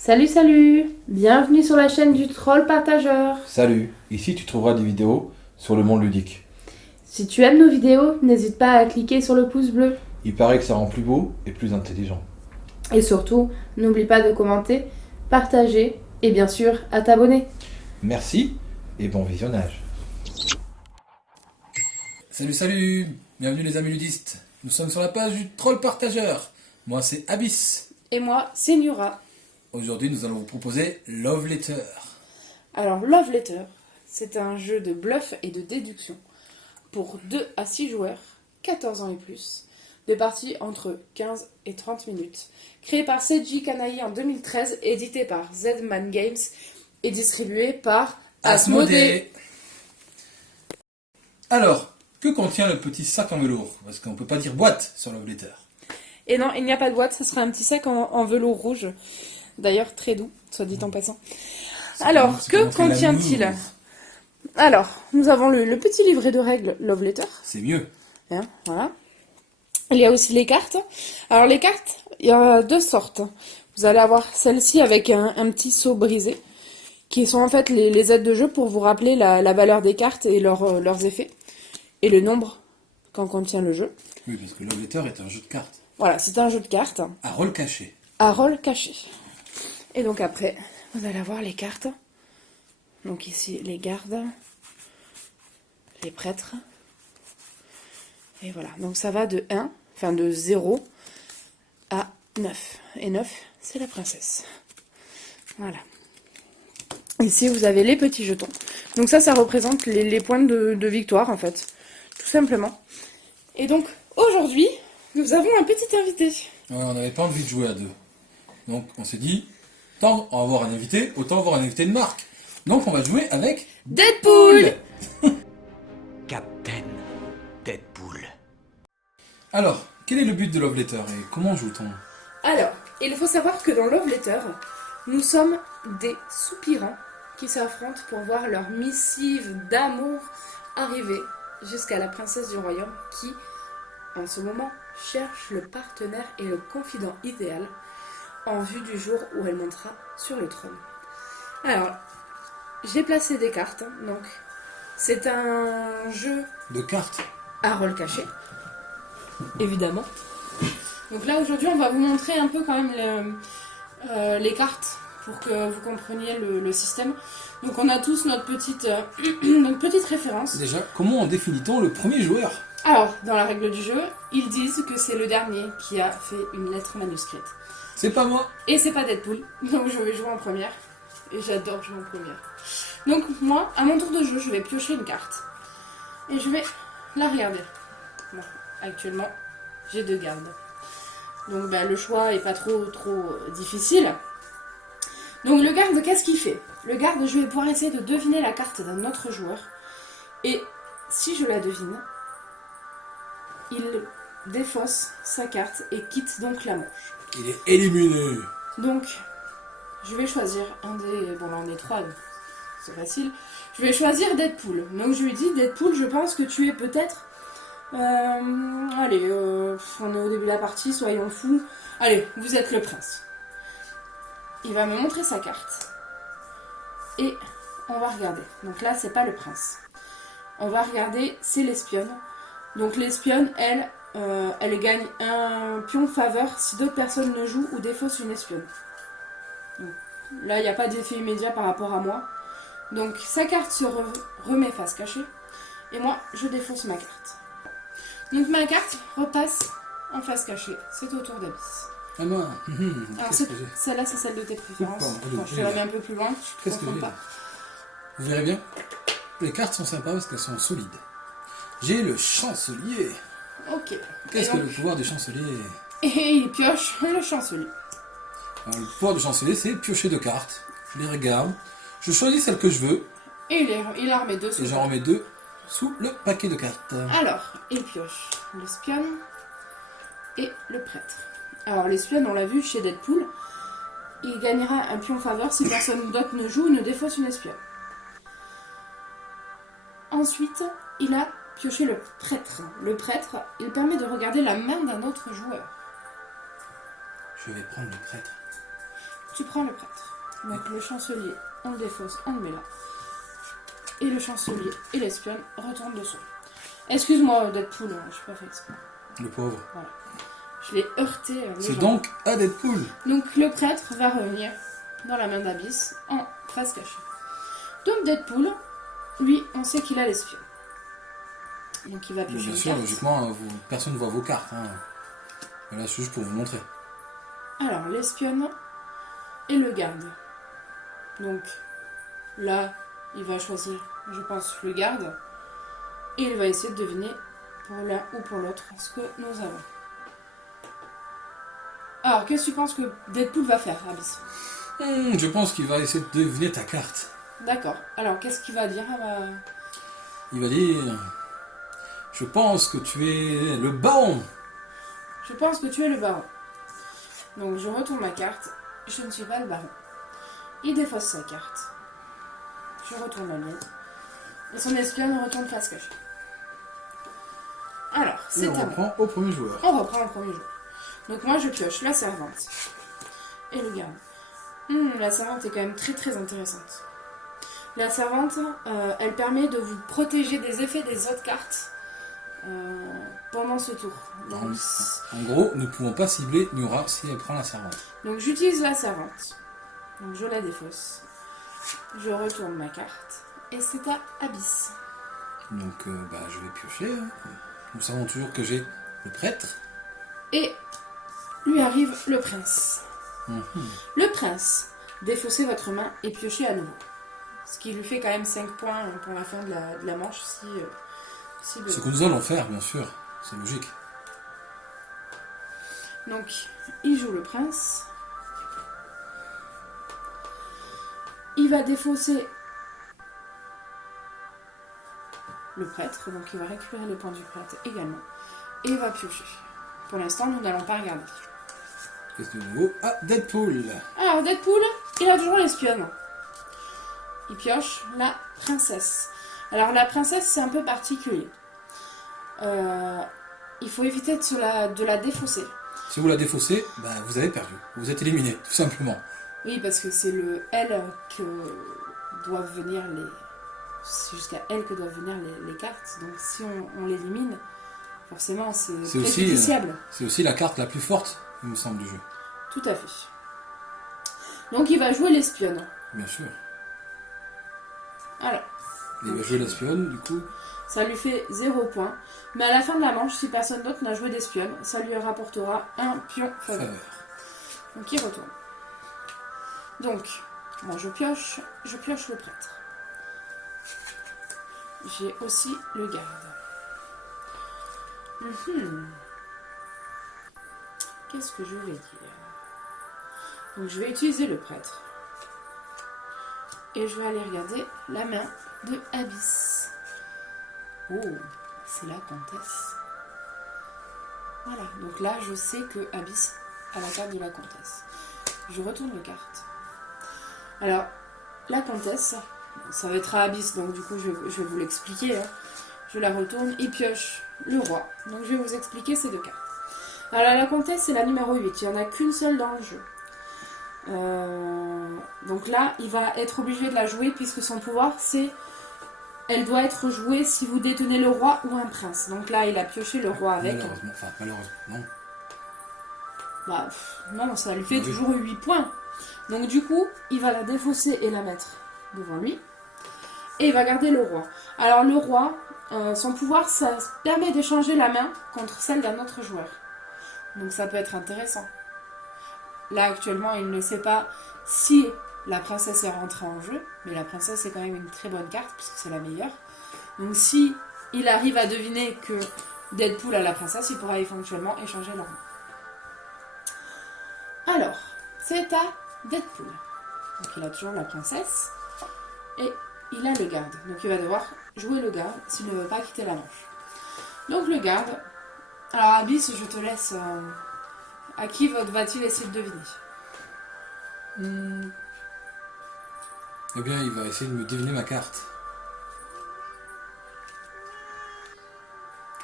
Salut, salut! Bienvenue sur la chaîne du Troll Partageur. Salut, ici tu trouveras des vidéos sur le monde ludique. Si tu aimes nos vidéos, n'hésite pas à cliquer sur le pouce bleu. Il paraît que ça rend plus beau et plus intelligent. Et surtout, n'oublie pas de commenter, partager et bien sûr à t'abonner. Merci et bon visionnage. Salut, bienvenue les amis ludistes. Nous sommes sur la page du Troll Partageur. Moi c'est Abyss. Et moi, c'est Nura. Aujourd'hui nous allons vous proposer Love Letter. Alors, Love Letter, c'est un jeu de bluff et de déduction pour 2 à 6 joueurs, 14 ans et plus, de parties entre 15 et 30 minutes, créé par Seiji Kanai en 2013, édité par Zedman Games et distribué par Asmodee. Alors, que contient le petit sac en velours? Parce qu'on peut pas dire boîte sur Love Letter. Et non, il n'y a pas de boîte, ce sera un petit sac en velours rouge. D'ailleurs, très doux, soit dit en passant. Alors, que contient-il? Alors, nous avons le petit livret de règles Love Letter. C'est mieux. Hein, voilà. Il y a aussi les cartes. Alors, les cartes, il y a 2 sortes. Vous allez avoir celle-ci avec un petit seau brisé, qui sont en fait les aides de jeu pour vous rappeler la valeur des cartes et leurs effets, et le nombre qu'en contient le jeu. Oui, parce que Love Letter est un jeu de cartes. Voilà, c'est un jeu de cartes À rôle caché. à rôle caché. Et donc après, vous allez avoir les cartes. Donc ici, les gardes, les prêtres. Et voilà, donc ça va de 1, enfin de 0 à 9. Et 9, c'est la princesse. Voilà. Ici, vous avez les petits jetons. Donc ça représente les points de victoire, en fait. Tout simplement. Et donc, aujourd'hui, nous avons un petit invité. Ouais, on n'avait pas envie de jouer à deux. Donc on s'est dit, tant avoir un invité, autant avoir un invité de marque. Donc on va jouer avec Deadpool! Captain Deadpool. Alors, quel est le but de Love Letter et comment joue-t-on? Alors, il faut savoir que dans Love Letter, nous sommes des soupirants qui s'affrontent pour voir leur missive d'amour arriver jusqu'à la princesse du royaume qui, en ce moment, cherche le partenaire et le confident idéal en vue du jour où elle montera sur le trône. Alors, j'ai placé des cartes, donc c'est un jeu De cartes. à rôle caché, évidemment. Donc là, aujourd'hui, on va vous montrer un peu quand même les cartes pour que vous compreniez le système. Donc on a tous notre petite référence. Déjà, comment définit-on le premier joueur? Alors, dans la règle du jeu, ils disent que c'est le dernier qui a fait une lettre manuscrite. C'est pas moi. Et c'est pas Deadpool, donc je vais jouer en première. Et j'adore jouer en première. Donc moi, à mon tour de jeu, je vais piocher une carte. Et je vais la regarder. Bon, actuellement, j'ai 2 gardes. Donc le choix est pas trop difficile. Donc le garde, qu'est-ce qu'il fait? Le garde, je vais pouvoir essayer de deviner la carte d'un autre joueur. Et si je la devine, il défausse sa carte et quitte donc la manche. Il est éliminé. Donc, je vais choisir un des... Bon, là, on est 3, donc c'est facile. Je vais choisir Deadpool. Donc, je lui dis, Deadpool, je pense que tu es peut-être... allez, on est au début de la partie, soyons fous. Allez, vous êtes le prince. Il va me montrer sa carte. Et on va regarder. Donc là, c'est pas le prince. On va regarder, c'est l'espionne. Donc l'espionne, elle gagne un pion faveur si d'autres personnes ne jouent ou défaussent une espionne. Donc, là, il n'y a pas d'effet immédiat par rapport à moi. Donc sa carte se remet face cachée. Et moi, je défausse ma carte. Donc ma carte repasse en face cachée. C'est au tour d'Abyss. Ah non. Alors celle-là, c'est celle de tes préférences. Pardon, Je te la mets un peu plus loin. Qu'est-ce que confonds j'ai pas. Vous verrez bien. Les cartes sont sympas parce qu'elles sont solides. J'ai le chancelier. Ok. Qu'est-ce Et que donc- le pouvoir du chancelier? Et il pioche le chancelier. Alors, le pouvoir du chancelier, c'est piocher 2 cartes. Je les regarde. Je choisis celle que je veux Et il en remet 2 sous et le j'en remets 2 sous le paquet de cartes. Alors, il pioche l'espionne et le prêtre. Alors, l'espionne, on l'a vu chez Deadpool, il gagnera un pion faveur si personne d'autre ne joue ou ne défausse une espionne. Ensuite, il a pioché le prêtre. Le prêtre, il permet de regarder la main d'un autre joueur. Je vais prendre le prêtre. tu prends le prêtre. Donc le chancelier, on le défausse, on le met là. Et le chancelier et l'espionne retournent dessous. Excuse-moi, Deadpool, je suis pas fait exprès. Le pauvre. Voilà. Je l'ai heurté. C'est donc à Deadpool. Donc le prêtre va revenir dans la main d'Abyss en face cachée. Donc Deadpool, lui, on sait qu'il a l'espionne. Donc il va piocher Bien une sûr, carte. logiquement, personne ne voit vos cartes. Hein. Mais là, c'est juste pour vous montrer. Alors l'espionne et le garde. Donc là, il va choisir, je pense, le garde. Et il va essayer de deviner pour l'un ou pour l'autre ce que nous avons. Alors, qu'est-ce que tu penses que Deadpool va faire, Abyss? Je pense qu'il va essayer de deviner ta carte. D'accord. Alors, qu'est-ce qu'il va dire Il va dire... Je pense que tu es le baron. Je pense que tu es le baron. Donc, je retourne ma carte. Je ne suis pas le baron. Il défausse sa carte. Je retourne la mienne. Et son espionne retourne face cachée. Alors, c'est Et on à moi. reprend au premier joueur. On reprend le premier jeu. Donc moi je pioche la servante et le garde. La servante est quand même très très intéressante. La servante, elle permet de vous protéger des effets des autres cartes pendant ce tour. Donc, En gros, nous ne pouvons pas cibler Nura si elle prend la servante. donc j'utilise la servante. Donc je la défausse. Je retourne ma carte. Et c'est à Abyss. Donc je vais piocher. Hein. Nous savons toujours que j'ai le prêtre. Et lui arrive le prince. Mhm. Le prince, défaussez votre main et piochez à nouveau. Ce qui lui fait quand même 5 points pour la fin de la manche si Ce besoin. que nous allons faire, bien sûr. C'est logique. Donc, il joue le prince. Il va défausser le prêtre, donc il va récupérer les points du prêtre également. Et il va piocher. Pour l'instant, nous n'allons pas regarder. Qu'est-ce de nouveau? Ah, Deadpool. Alors, Deadpool, il a toujours l'espionne. Il pioche la princesse. Alors, la princesse, c'est un peu particulier. Il faut éviter de la défausser. Si vous la défaussez, vous avez perdu. Vous êtes éliminé, tout simplement. Oui, parce que c'est le elle que doivent venir les... C'est jusqu'à elle que doivent venir les cartes. Donc, si on l'élimine, forcément, c'est préjudiciable. C'est aussi la carte la plus forte, il me semble, du jeu. Tout à fait. Donc, il va jouer l'espionne. Bien sûr. Voilà. Il va jouer l'espionne, du coup. Ça lui fait 0 point. Mais à la fin de la manche, si personne d'autre n'a joué d'espionne, ça lui rapportera un pion faveur. Donc il retourne. Donc, moi je pioche le prêtre. J'ai aussi le garde. Qu'est-ce que je vais dire? Donc je vais utiliser le prêtre. Et je vais aller regarder la main de Abyss. Oh, c'est la comtesse. Voilà, donc là je sais que Abyss a la carte de la comtesse. Je retourne les cartes. Alors, la comtesse, ça va être à Abyss, donc du coup je vais vous l'expliquer. Hein. Je la retourne, il pioche le roi. Donc je vais vous expliquer ces deux cartes. Alors la comtesse c'est la numéro 8, il n'y en a qu'une seule dans le jeu. Donc là, il va être obligé de la jouer puisque son pouvoir c'est... Elle doit être jouée si vous détenez le roi ou un prince. Donc là, il a pioché le roi avec. Malheureusement, non. Non, ça lui fait toujours 8 points. Donc du coup, il va la défausser et la mettre devant lui. Et il va garder le roi. Alors le roi, son pouvoir, ça permet d'échanger la main contre celle d'un autre joueur. Donc ça peut être intéressant. Là, actuellement, il ne sait pas si la princesse est rentrée en jeu, mais la princesse est quand même une très bonne carte, puisque c'est la meilleure. Donc si il arrive à deviner que Deadpool a la princesse, il pourra éventuellement échanger leur main. Alors, c'est à Deadpool. Donc il a toujours la princesse, et il a le garde. Donc il va devoir jouer le garde s'il ne veut pas quitter la manche. Donc le garde... Alors Abyss, je te laisse... À qui va-t-il essayer de deviner? Eh bien, il va essayer de me deviner ma carte.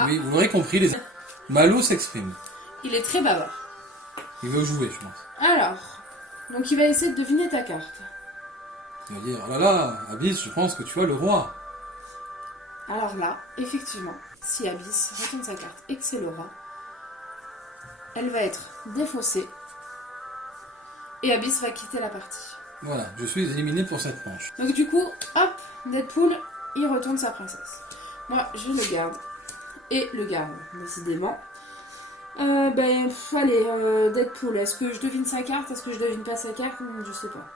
Oui, vous l'aurez compris, les... Malo s'exprime. Il est très bavard. Il veut jouer, je pense. Alors, Donc il va essayer de deviner ta carte. Il va dire, oh là là, Abyss, je pense que tu as le roi. Alors là, effectivement, si Abyss retourne sa carte et que c'est le roi, elle va être défaussée. Et Abyss va quitter la partie. Voilà, je suis éliminé pour cette manche. Donc du coup, hop, Deadpool, il retourne sa princesse. Moi, je le garde. Et le garde, décidément. Allez, Deadpool, est-ce que je devine sa carte? Est-ce que je devine pas sa carte? Je sais pas.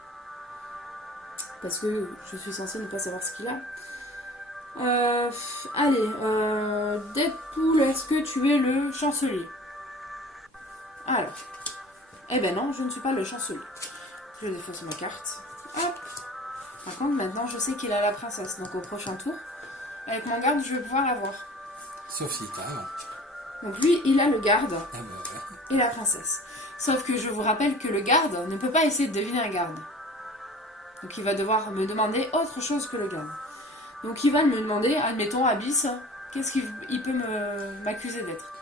Parce que je suis censée ne pas savoir ce qu'il a. Deadpool, est-ce que tu es le chancelier? Alors. Eh ben non, je ne suis pas le chancelier. Je défausse ma carte. Hop. Par contre, maintenant, je sais qu'il a la princesse. Donc au prochain tour, avec mon garde, je vais pouvoir la voir. Sauf si t'as avant. Donc lui, il a le garde Ah bah ouais. et la princesse. Sauf que je vous rappelle que le garde ne peut pas essayer de deviner un garde. Donc il va devoir me demander autre chose que le garde. Donc il va me demander, admettons, Abyss, qu'est-ce qu'il peut m'accuser d'être?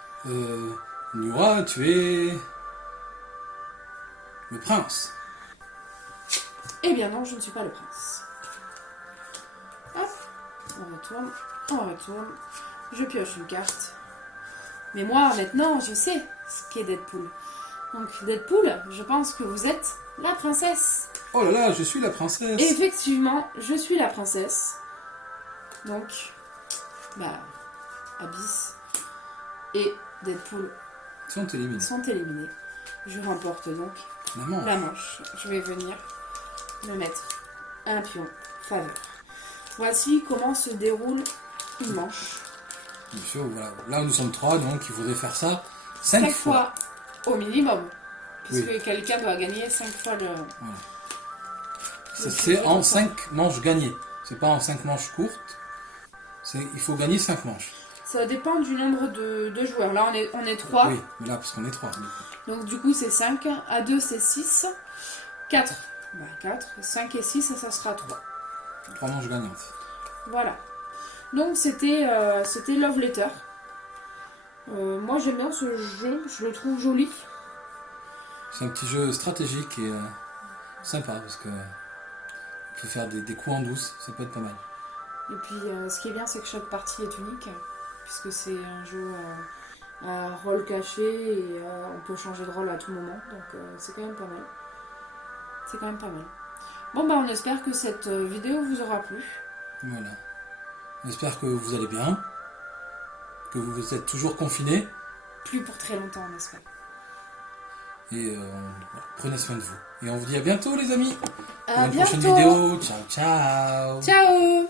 Nura, tu es... le prince. Eh bien non, je ne suis pas le prince. Hop, on retourne. Je pioche une carte. Mais moi, maintenant, je sais ce qu'est Deadpool. Donc Deadpool, je pense que vous êtes la princesse. Oh là là, je suis la princesse. Et effectivement, je suis la princesse. Donc, Abyss et Deadpool Sont éliminés. sont éliminés. Je remporte donc La manche. la manche. Je vais venir me mettre un pion faveur. Voici comment se déroule une manche. Monsieur, voilà. Là, nous sommes 3, donc il faudrait faire ça 5 5 fois. fois au minimum. Puisque Oui. quelqu'un doit gagner 5 fois le... Voilà. C'est en 5 manches gagnées. C'est pas en 5 manches courtes. Il faut gagner 5 manches. Ça dépend du nombre de joueurs. Là, on est 3. Oui, mais là, parce qu'on est 3. Donc du coup, c'est 5. À 2, c'est 6. 4. 4. 5 et 6, ça sera 3. 3 manches gagnantes. Voilà. Donc c'était Love Letter. Moi, j'aime bien ce jeu. Je le trouve joli. C'est un petit jeu stratégique et sympa parce que on peut faire des coups en douce, ça peut être pas mal. Et puis, ce qui est bien, c'est que chaque partie est unique. Puisque c'est un jeu à rôle caché et on peut changer de rôle à tout moment. Donc c'est quand même pas mal. C'est quand même pas mal. Bon, on espère que cette vidéo vous aura plu. Voilà. J'espère que vous allez bien, que vous êtes toujours confinés Plus pour très longtemps, on espère. et voilà, prenez soin de vous. Et on vous dit à bientôt les amis. À Pour une bientôt. prochaine vidéo. Ciao ciao. Ciao.